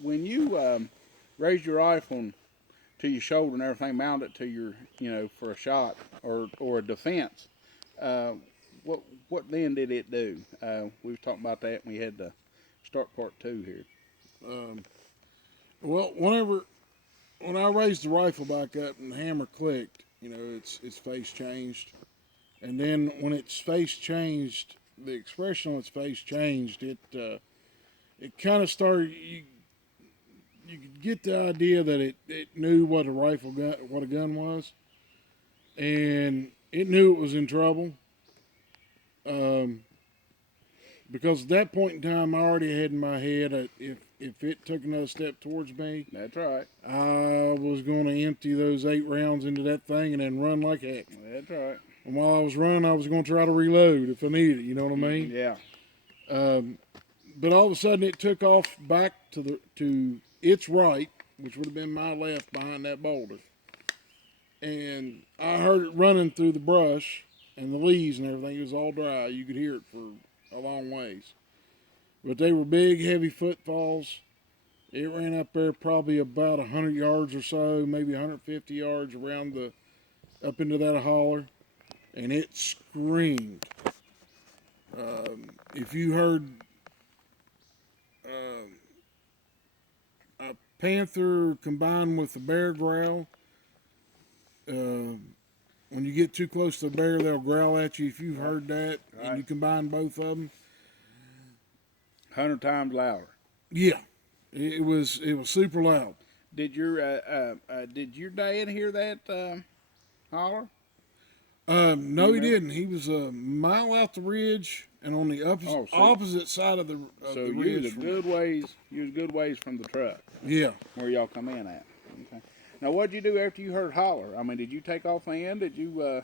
When you raise your rifle to your shoulder and everything, mount it to your, for a shot or a defense, uh, what then did it do? We was talking about that when we had to start part two here. Um, well, when I raised the rifle back up and the hammer clicked, its face changed, and then when its face changed, the expression on its face changed. It kind of started. You could get the idea that it knew what a gun was, and it knew it was in trouble. Um, because at that point in time, I already had in my head that if it took another step towards me, That's right. I was going to empty those 8 rounds into that thing and then run like heck. That's right. And while I was running, I was going to try to reload if I needed it. You know what I mean? Yeah. But all of a sudden, it took off back to its right, which would have been my left behind that boulder. And I heard it running through the brush and the leaves and everything. It was all dry. You could hear it for a long ways. But they were big, heavy footfalls. It ran up there probably about 100 yards or so, maybe 150 yards up into that holler, and it screamed. If you heard a panther combined with a bear growl, when you get too close to the bear, they'll growl at you. If you've heard that, Right. and you combine both of them, 100 times louder. yeah, it was super loud. Did your dad hear that holler? No, he didn't. He was a mile out the ridge and on the opposite side of the So the you ridge. was a good ways. You was good ways from the truck Yeah. where y'all come in at. Okay. Now, what'd you do after you heard holler? I mean, did you take off then? Did you?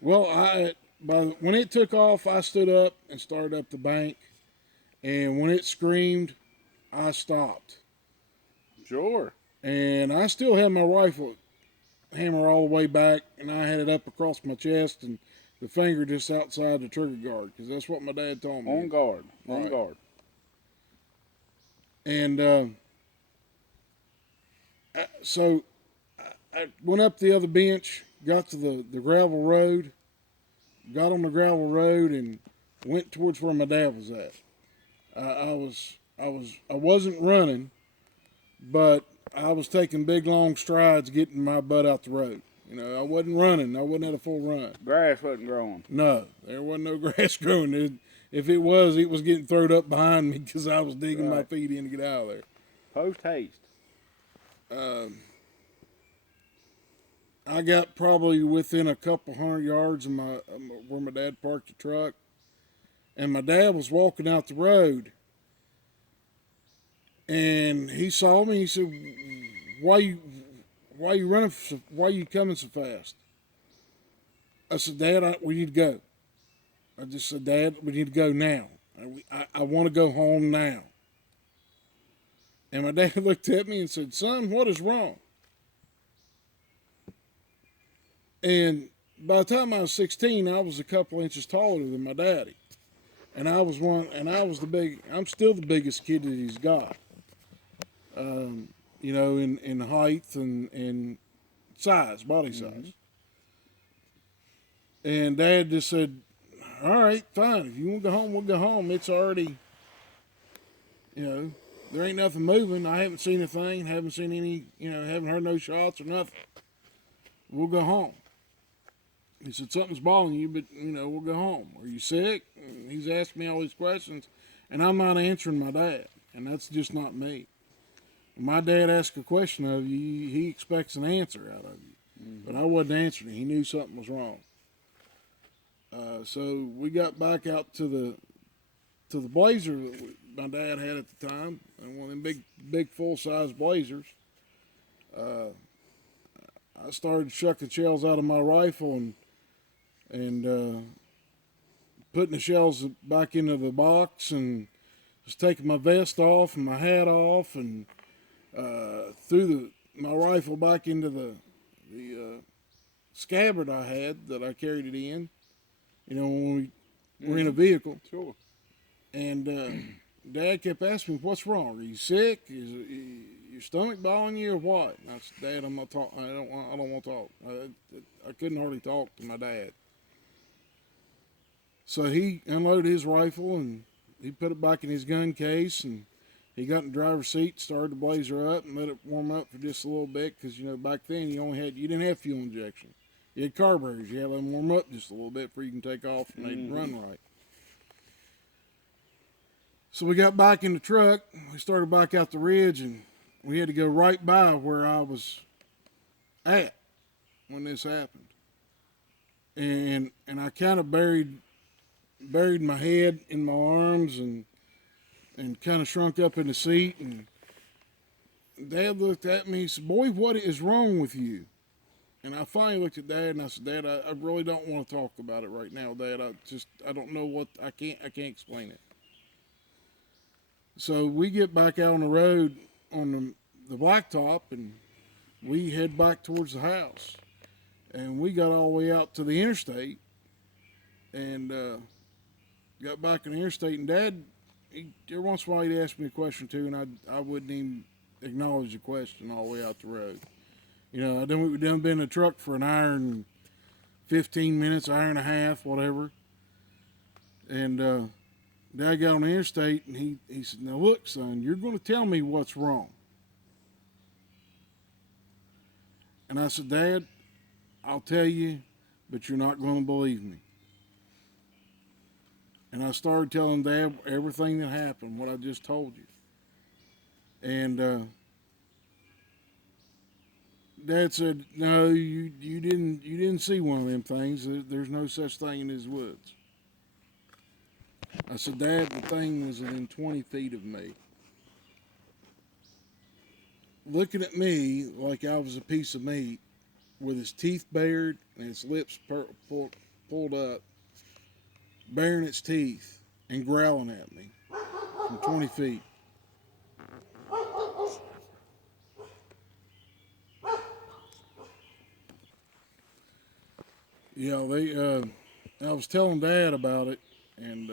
Well, when it took off, I stood up and started up the bank, and when it screamed, I stopped. Sure. And I still had my rifle hammer all the way back, and I had it up across my chest and the finger just outside the trigger guard, because that's what my dad told me. On guard. On Right. guard. And so I went up the other bench, got to the gravel road, got on the gravel road, and went towards where my dad was at. I wasn't running, but I was taking big long strides, getting my butt out the road. I wasn't running. I wasn't at a full run. Grass wasn't growing. No, there wasn't no grass growing. If it was getting thrown up behind me because I was digging my feet in to get out of there. Post haste. I got probably within a couple 100 yards of where my dad parked the truck, and my dad was walking out the road, and he saw me. He said, "Why you running? Why you coming so fast?" I said, "Dad, we need to go." I just said, "Dad, we need to go now. I want to go home now." And my dad looked at me and said, "Son, what is wrong?" And by the time I was 16, I was a couple inches taller than my daddy. And I'm still the biggest kid that he's got. In height and size, body size. Mm-hmm. And Dad just said, "All right, fine. If you want to go home, we'll go home. It's already, there ain't nothing moving. I haven't seen a thing, haven't seen any, haven't heard no shots or nothing. We'll go home." He said, "Something's bothering you, but, we'll go home. Are you sick?" And he's asked me all these questions, and I'm not answering my dad, and that's just not me. When my dad asks a question of you, he expects an answer out of you. Mm-hmm. But I wasn't answering. He knew something was wrong. So we got back out to the blazer that my dad had at the time, and one of them big full-size blazers. I started shucking shells out of my rifle and putting the shells back into the box, and just taking my vest off and my hat off, and threw my rifle back into the scabbard I had that I carried it in. When we were in a vehicle. Sure. And Dad kept asking me, "What's wrong? Are you sick? Is your stomach bothering you or what?" And I said, "Dad, I'm not talk. I don't want to talk." I couldn't hardly talk to my dad. So he unloaded his rifle and he put it back in his gun case, and he got in the driver's seat, started the blazer up, and let it warm up for just a little bit, because back then you didn't have fuel injection. You had carburetors. You had to let them warm up just a little bit before you can take off and they'd run right. So we got back in the truck. We started back out the ridge, and we had to go right by where I was at when this happened. And I kind of buried my head in my arms and kind of shrunk up in the seat. And Dad looked at me. He said, "Boy, what is wrong with you?" And I finally looked at Dad and I said, "Dad, I really don't want to talk about it right now, Dad. I don't know what, I can't explain it." So we get back out on the road on the blacktop, and we head back towards the house. And we got all the way out to the interstate, and got back on the interstate, and Dad, every once in a while he'd ask me a question too, and I wouldn't even acknowledge the question all the way out the road. We'd done been in the truck for an hour and 15 minutes, hour and a half, whatever. And Dad got on the interstate, and he said, "Now look, son, you're going to tell me what's wrong." And I said, "Dad, I'll tell you, but you're not going to believe me." And I started telling Dad everything that happened, what I just told you. And Dad said, "No, you didn't see one of them things. There's no such thing in these woods." I said, "Dad, the thing was within 20 feet of me, looking at me like I was a piece of meat, with his teeth bared and his lips pulled up, baring its teeth and growling at me from 20 feet. I was telling Dad about it, and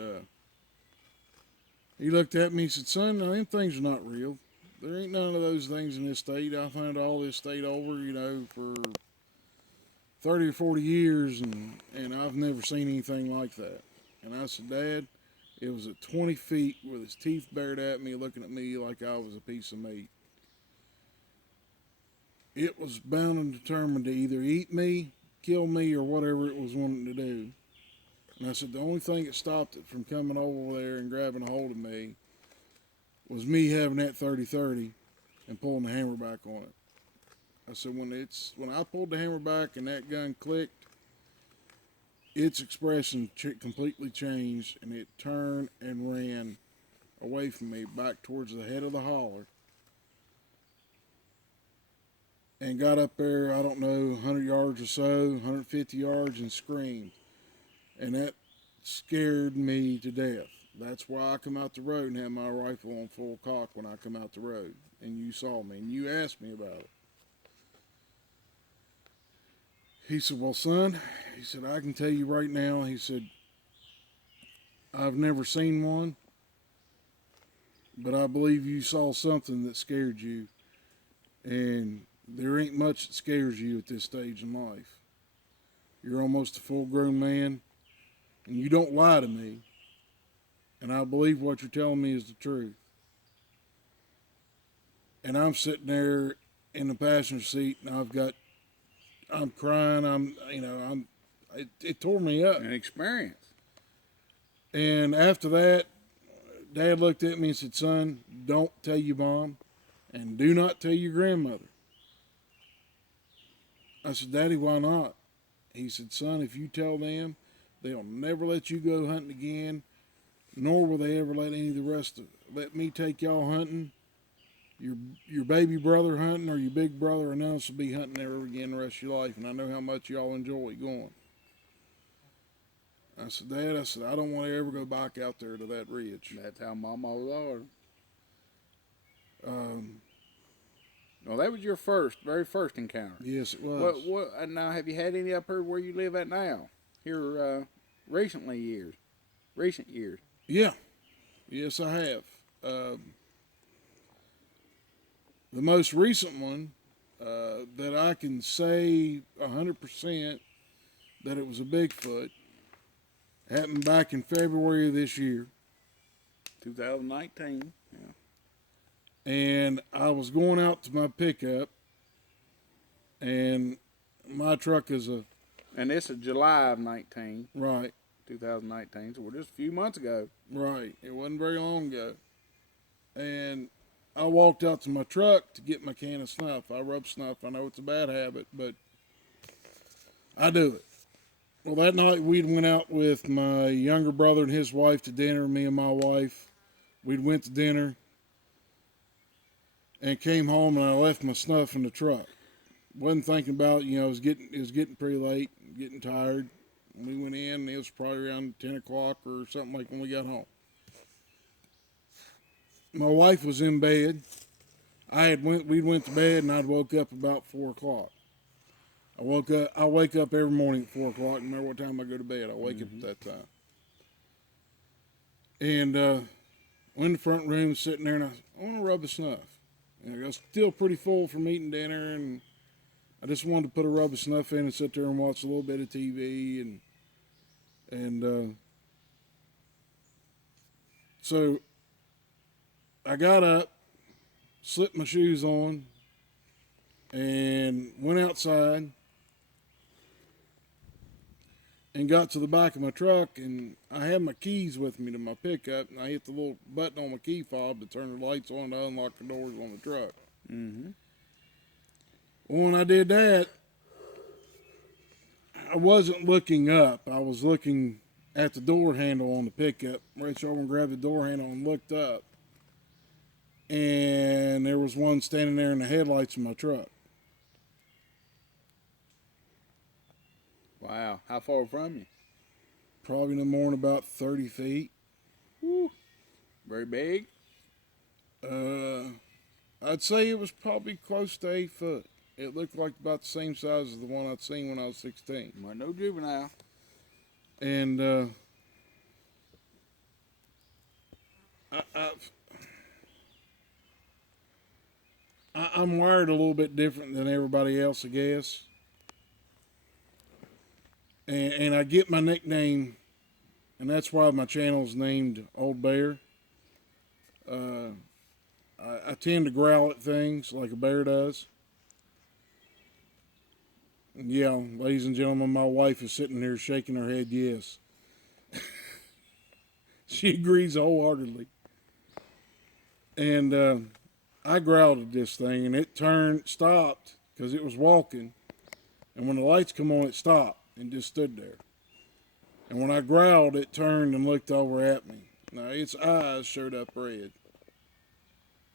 he looked at me and said, "Son, them things are not real. There ain't none of those things in this state. I've hunted all this state over, for 30 or 40 years, and I've never seen anything like that." And I said, "Dad, it was at 20 feet with his teeth bared at me, looking at me like I was a piece of meat. It was bound and determined to either eat me, kill me, or whatever it was wanting to do." And I said, "The only thing that stopped it from coming over there and grabbing a hold of me was me having that 30-30 and pulling the hammer back on it." I said, when I pulled the hammer back and that gun clicked, its expression completely changed, and it turned and ran away from me back towards the head of the holler, and got up there, I don't know, 100 yards or so, 150 yards, and screamed. And that scared me to death. That's why I come out the road and have my rifle on full cock when I come out the road. And you saw me, and you asked me about it. He said, "Well, son," he said, "I can tell you right now," he said, "I've never seen one, but I believe you saw something that scared you. And there ain't much that scares you at this stage in life. You're almost a full-grown man, and you don't lie to me. And I believe what you're telling me is the truth." And I'm sitting there in the passenger seat, and I'm crying. It tore me up. An experience. And after that, Dad looked at me and said, "Son, don't tell your mom, and do not tell your grandmother." I said, "Daddy, why not?" He said, "Son, if you tell them, they'll never let you go hunting again, nor will they ever let any of the rest let me take y'all hunting, your baby brother hunting, or your big brother, and none of us will be hunting ever again the rest of your life, and I know how much y'all enjoy going." I said, "Dad," I don't want to ever go back out there to that ridge." That's how mamas are. Um, Well, that was your very first encounter. yes, it was. What? Now, have you had any up here where you live at now? Here, recent years. Yeah, yes, I have. The most recent one that I can say 100% that it was a Bigfoot happened back in February of this year. 2019. Yeah. And I was going out to my pickup, and my truck is a And this is July of 19, right, 2019. So we're just a few months ago. right. It wasn't very long ago, and I walked out to my truck to get my can of snuff. I rub snuff. I know it's a bad habit, but I do it. Well, that night we'd went out with my younger brother and his wife to dinner. Me and my wife, we'd went to dinner and came home, and I left my snuff in the truck. Wasn't thinking about, it was getting pretty late, getting tired. We went in, and it was probably around 10 o'clock or something like when we got home. My wife was in bed. We went to bed, and I'd woke up about 4 o'clock. I wake up every morning at 4 o'clock. No matter what time I go to bed, I wake up at that time. And went in the front room, sitting there, and I want to rub a snuff. And I was still pretty full from eating dinner, and I just wanted to put a rub of snuff in and sit there and watch a little bit of TV, and so I got up, slipped my shoes on, and went outside and got to the back of my truck, and I had my keys with me to my pickup, and I hit the little button on my key fob to turn the lights on to unlock the doors on the truck. Mm-hmm. Well, when I did that, I wasn't looking up. I was looking at the door handle on the pickup. Reached over and grabbed the door handle and looked up. And there was one standing there in the headlights of my truck. Wow. How far from you? Probably no more than about 30 feet. Woo. Very big? I'd say it was probably close to 8 foot. It looked like about the same size as the one I'd seen when I was 16. Well, no juvenile. And I'm wired a little bit different than everybody else, I guess. And I get my nickname, and that's why my channel's named Oldbear. I tend to growl at things like a bear does. And yeah, ladies and gentlemen, my wife is sitting here shaking her head yes. She agrees wholeheartedly. And I growled at this thing, and it stopped, because it was walking. And when the lights come on, it stopped and just stood there. And when I growled, it turned and looked over at me. Now, its eyes showed up red.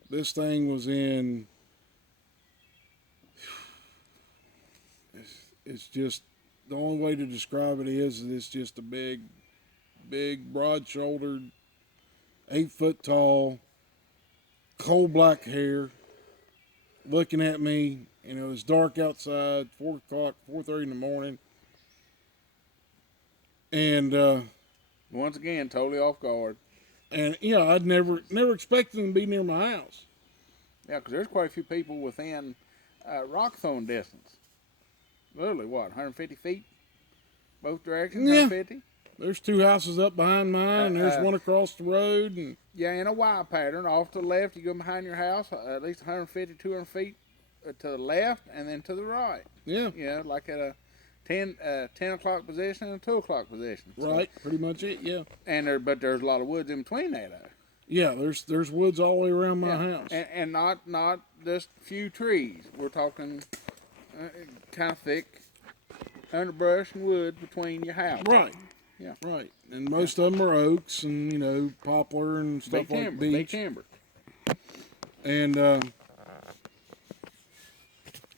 This thing was in... It's just... The only way to describe it is it's just a big, broad-shouldered, 8 foot tall, coal black hair, looking at me. And it was dark outside, 4 o'clock, 4:30 in the morning. And Once again, totally off guard. and I'd never expected them to be near my house. Yeah, because there's quite a few people within rock throwing distance. Literally, what, 150 feet? Both directions, Yeah. 150? There's 2 houses up behind mine, and there's one across the road. And Yeah, in a Y pattern. Off to the left, you go behind your house, at least 150, 200 feet to the left, and then to the right. yeah, Like at a 10 o'clock position and a 2 o'clock position. So, right, pretty much it. Yeah, but there's a lot of woods in between that, though. yeah. There's woods all the way around my house. And not just few trees. We're talking kind of thick underbrush and wood between your house. Right. Yeah. Right. And most of them are oaks and poplar and stuff like beech. Big timber. And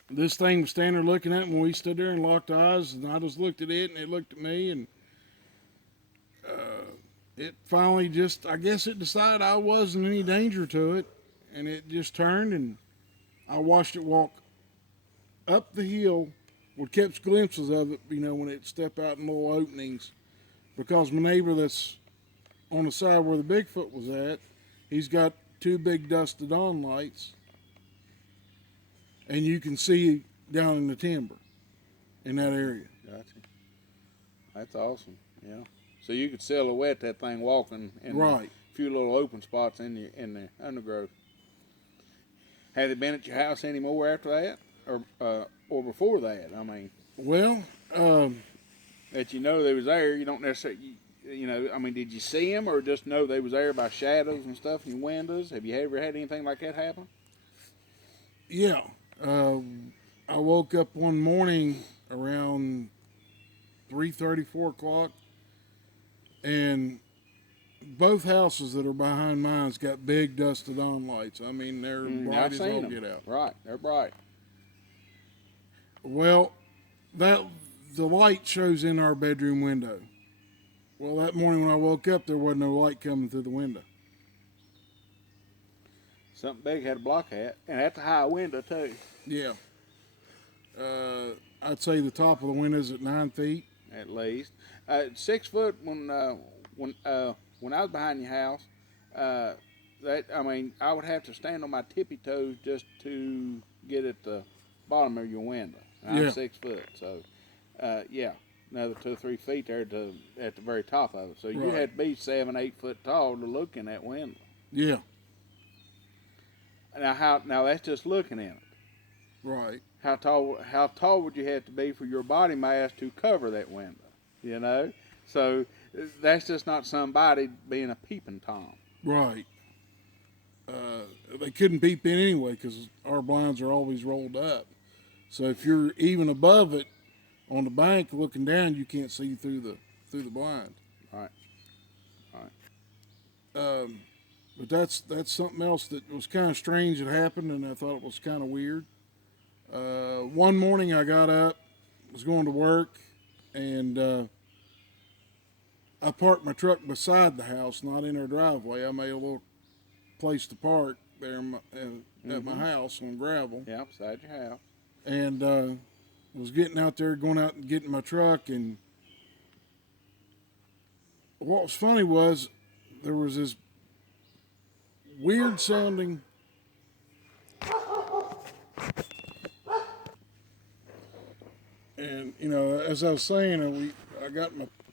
this thing was standing there looking at me when we stood there and locked eyes, and I just looked at it, and it looked at me, and it finally I guess it decided I wasn't any danger to it, and it just turned, and I watched it walk up the hill. Would catch glimpses of it, when it step out in little openings, because my neighbor that's on the side where the Bigfoot was at, he's got two big dusted on lights, and you can see down in the timber in that area. Gotcha. That's awesome. Yeah. So you could silhouette that thing walking in Right. a few little open spots in the undergrowth. Have they been at your house anymore after that, or before that? I mean, Well, that you know they was there. You don't necessarily, I mean, did you see them or just know they was there by shadows and stuff in your windows? Have you ever had anything like that happen? yeah. I woke up one morning around 3:30, 4 o'clock, and both houses that are behind mine's got big dusted on lights. I mean, they're bright I've as seen all them. get out. Right, they're bright. Well, the light shows in our bedroom window. Well, that morning when I woke up, there wasn't no light coming through the window. Something big had a block hat, and that's a high window too. Yeah. I'd say the top of the window's at 9 feet. At least 6 foot when I was behind your house. I would have to stand on my tippy toes just to get at the bottom of your window. And I'm 6 foot, so yeah, another 2 or 3 feet there at the very top of it. So you had to be 7, 8 foot tall to look in that window. Yeah. Now that's just looking in it. Right. How tall would you have to be for your body mass to cover that window? So that's just not somebody being a peeping Tom. Right. They couldn't peep in anyway because our blinds are always rolled up. So if you're even above it on the bank looking down, you can't see through the blind. Right. But that's something else that was kind of strange that happened, and I thought it was kind of weird. One morning I got up, was going to work, and I parked my truck beside the house, not in our driveway. I made a little place to park there at my house on gravel. Yeah, beside your house. And was getting out there, going out and getting my truck, and what was funny was there was this weird sounding and as I was saying, I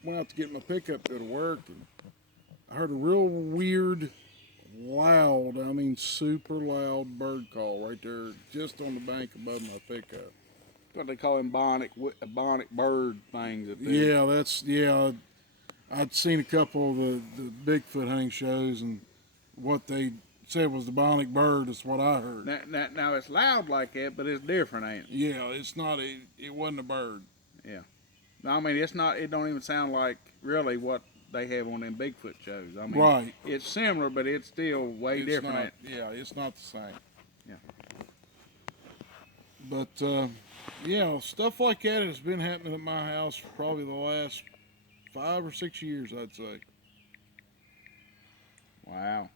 went out to get my pickup to go to work, and I heard a real weird, loud, I mean super loud bird call right there just on the bank above my pickup. What they call them bionic bird things. I'd seen a couple of the Bigfoot hunting shows, and what they said was the bionic bird is what I heard. Now it's loud like that, but it's different, ain't it? Yeah, it's not. It wasn't a bird. Yeah. No, I mean it's not. It don't even sound like really what they have on them Bigfoot shows. I mean, right. It's similar, but it's still way different. Not, yeah, it's not the same. Yeah. But stuff like that has been happening at my house for probably the last 5 or 6 years, I'd say. Wow.